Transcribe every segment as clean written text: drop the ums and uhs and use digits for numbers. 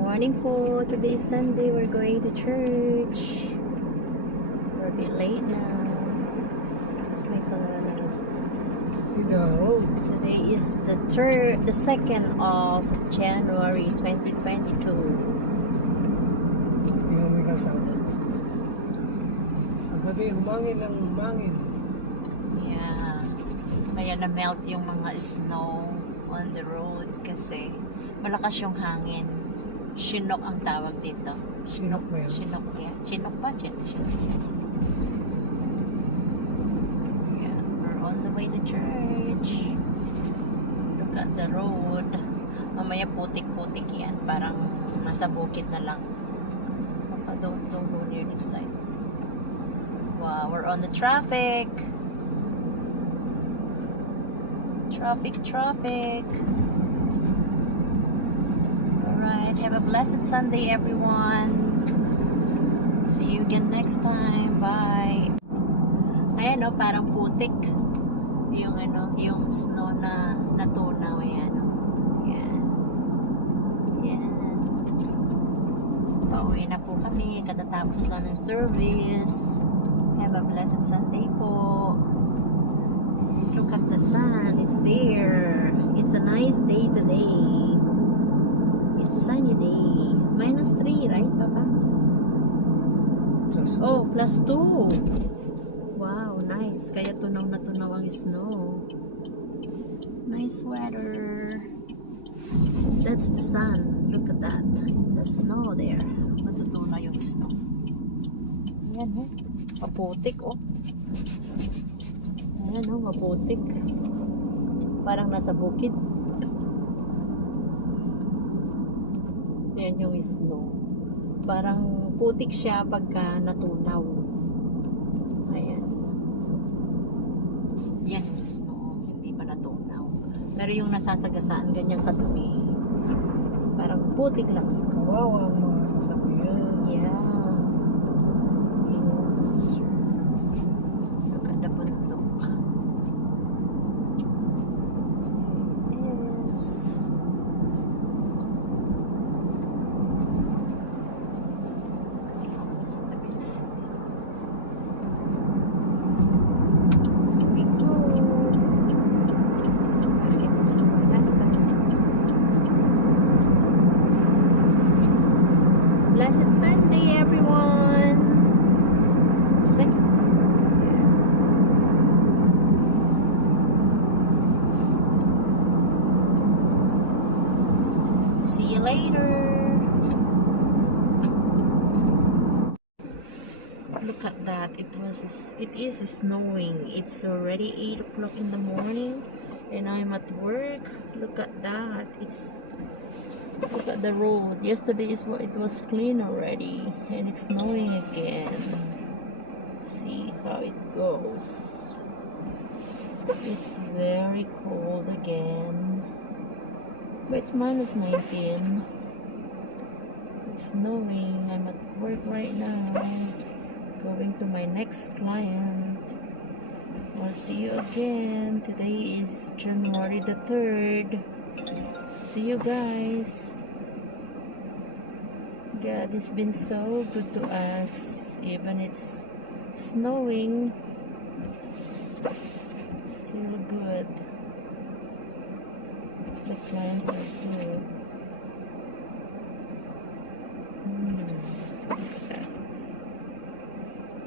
Morning po. Today is Sunday. We're going to church. We're a bit late now. Let's make a Today is the 2nd of January 2022. Yung may kalsada. Ang gabi, humangin lang humangin. Yeah. Kaya na-melt yung mga snow on the road kasi malakas yung hangin. Chinook ang tawag dito. Chinook ba yan? Chinook yan. Chinook ba? Chinook. Yeah, we're on the way to church. Look at the road. Mamaya putik-putik yan. Parang nasa bukid na lang. Don't go near this side. Wow, we're on the traffic. Traffic. Alright, have a blessed Sunday, everyone. See you again next time. Bye. Ayan, oh, parang putik. Yung snow na natunaw. Ayan, oh. Ayan. Pauwi na po kami. Katatapos lang ng service. Have a blessed Sunday po. Look at the sun. It's there. It's a nice day today. It's sunny day. -3, right, Papa? +2. Oh, +2. Wow, nice. Kaya tunaw na tunaw ang snow. Nice weather. That's the sun. Look at that. The snow there. Matutunaw yung snow. Ayan, oh. Maputik, oh. Ayan, oh, maputik. Parang nasa bukid. Ayan yung snow. Parang putik siya pagka natunaw. Ayan. Yan yung snow. Hindi pa natunaw. Pero yung nasasagasaan, ganyang kadumi. Parang putik lang. Kawawa ang mga sasakyan. Yeah. Yes. Look at the bundok. Yes. Sa tabi natin. Here we go. Blessed Sunday, everyone. Second. See you later. Look at that. It is snowing. It's already 8 o'clock in the morning and I'm at work. Look at that. Look at the road. Yesterday it was clean already and it's snowing again. See how it goes. It's very cold again. But it's -19. It's snowing. I'm at work right now. Going to my next client. I'll see you again. Today is January the 3rd. See you guys. God has been so good to us. Even it's snowing, still good. The plants are good.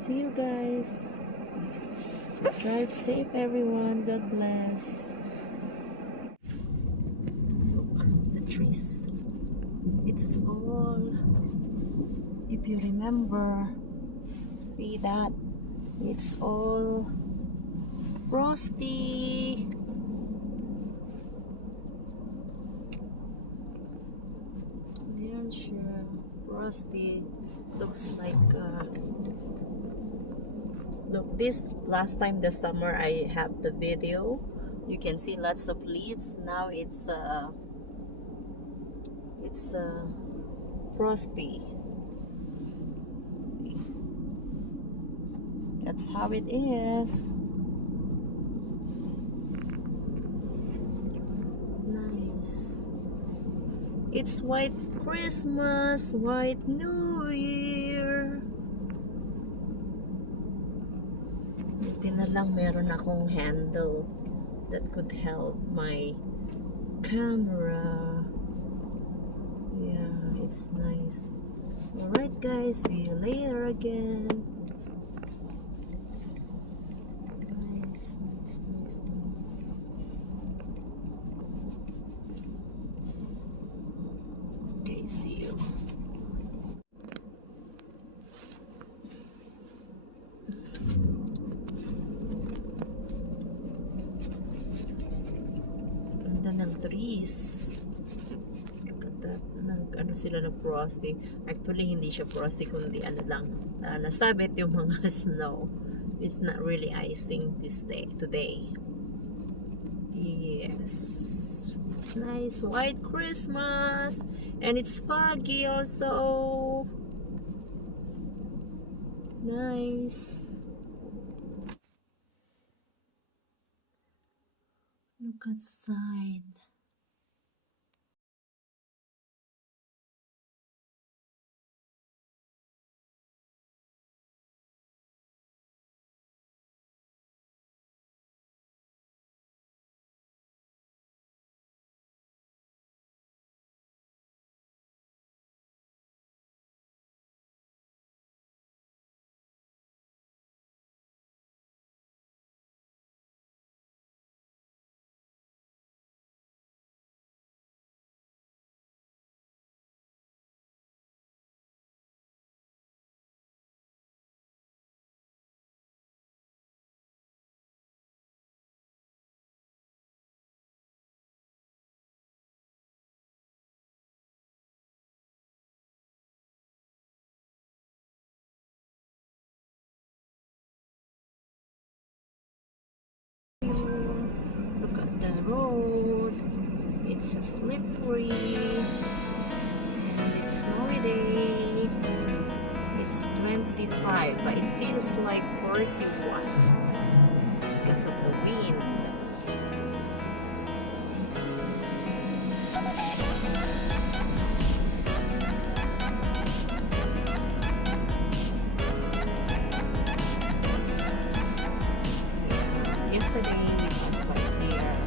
See you guys. Drive safe, everyone. God bless. Look, the trees. It's all, if you remember, see that? It's all frosty. Ayan siya. Frosty. Looks like look, this last time this summer I have the video. You can see lots of leaves. Now it's frosty. See, that's how it is. It's White Christmas, White New Year. Buti na lang meron akong handle that could help my camera. Yeah, it's nice. Alright guys, see you later again. Nice, nice, nice, nice. Okay, see you. Ganda ng trees. Look at that. Ano sila ng frosty. Actually, hindi siya frosty, kundi ano lang. Nasabit yung mga snow. It's not really icing today. Yes. It's nice. White Christmas. And it's foggy also. Nice. Look outside. Look at the road. It's a slippery and it's snowy day. It's 25 but it feels like 41 because of the wind. Yesterday we passed by here,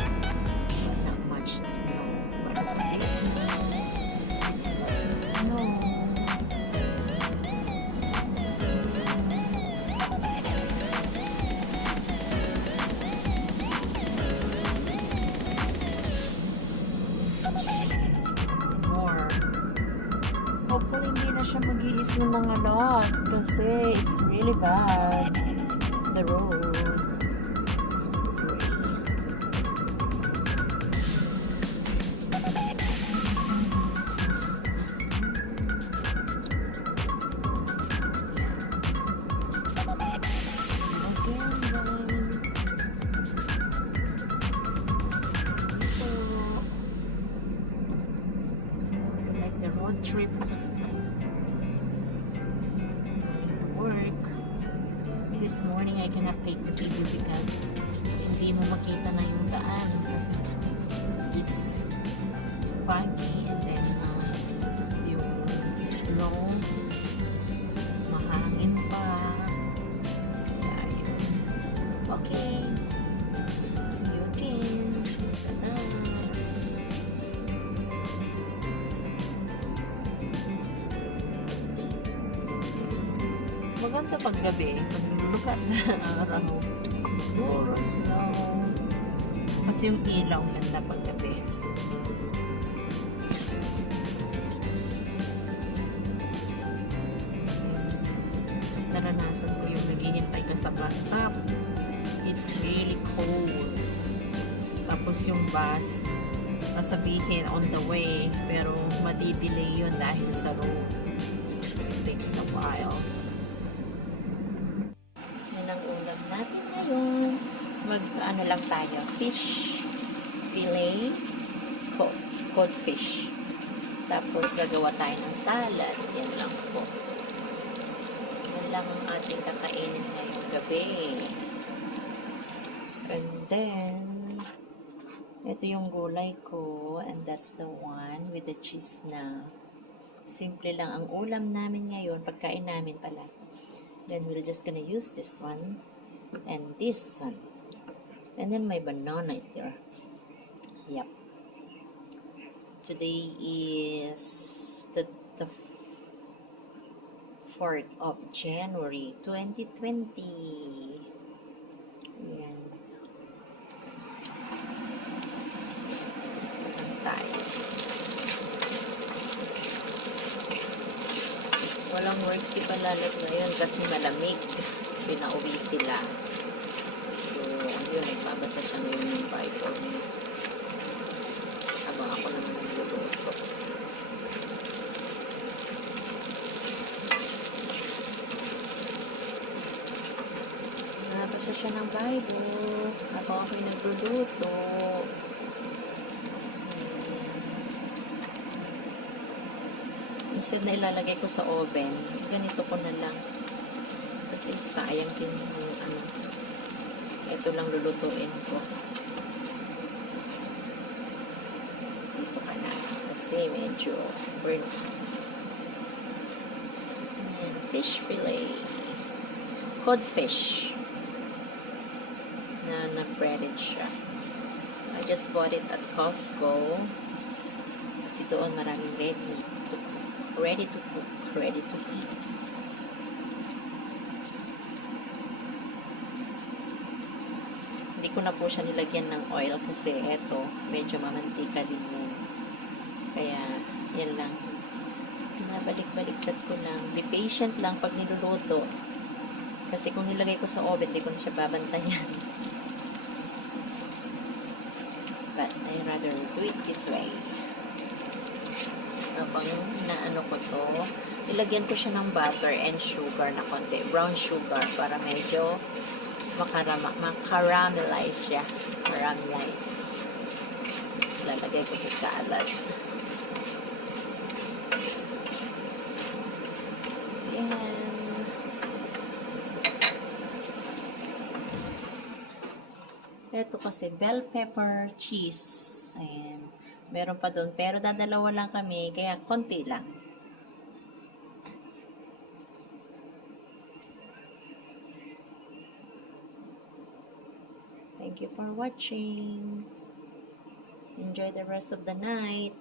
but not much snow. But look at this snow. It's lots of snow. More. Hopefully hindi na siya mag-i-snow ng a lot kasi it's really bad. The road. Trip to work. This morning I cannot take the video because hindi mo makita na yung daan kasi it's foggy and then yung snow mahangin pa. Yeah, yun. Okay, see you again. Ta-da. Maganda pag gabi, pag lulukat na araw, puro snow. Kasi yung ilaw ganda pag gabi. Naranasan ko yung naghihintay ka sa bus stop. It's really cold. Tapos yung bus, sasabihin on the way, pero madidelay yun dahil sa road. It takes a while. Natin ngayon ano lang tayo, fish fillet, cod fish, tapos gagawa tayo ng salad. Yan lang po, yan lang ang ating kakainin ngayong gabi. And then Ito yung gulay ko, and that's the one with the cheese na. Simple lang ang ulam namin ngayon, pagkain namin pala. Then we're just gonna use this one and this one. And then my banana is there. Yep. Today is the 4th of January 2020. Yan. Tayo. Walang work si Palalit ngayon kasi malamig. Pinauwi sila. So, yun, nagbabasa siya ngayon ng Bible. Habang ako naman nagluluto. Nagbabasa siya ng Bible. Habang ako'y nagluluto. Instead na ilalagay ko sa oven, ganito ko na lang. Kasi sayang din yung ano. Ito lang lulutuin ko. Dito ka na. Kasi medyo burn. Ayan, fish fillet. Codfish. Na-breaded siya. I just bought it at Costco. Kasi doon maraming red meat. Ready to cook, ready to eat. Hindi ko na po siya nilagyan ng oil kasi eto, medyo mamantika din yan. Kaya, yan lang. Pinabalik-baliktad ko lang. Be patient lang pag niluluto. Kasi kung nilagay ko sa oven, di ko na siya babantayan. But I rather do it this way. Habang inaano ko to, ilagyan ko siya ng butter and sugar na konti, brown sugar, para medyo makaramelize siya. Caramelize. Lalagay ko sa salad. Ayan. Ito kasi bell pepper cheese. Ayan. Meron pa doon. Pero dadalawa lang kami. Kaya konti lang. Thank you for watching. Enjoy the rest of the night.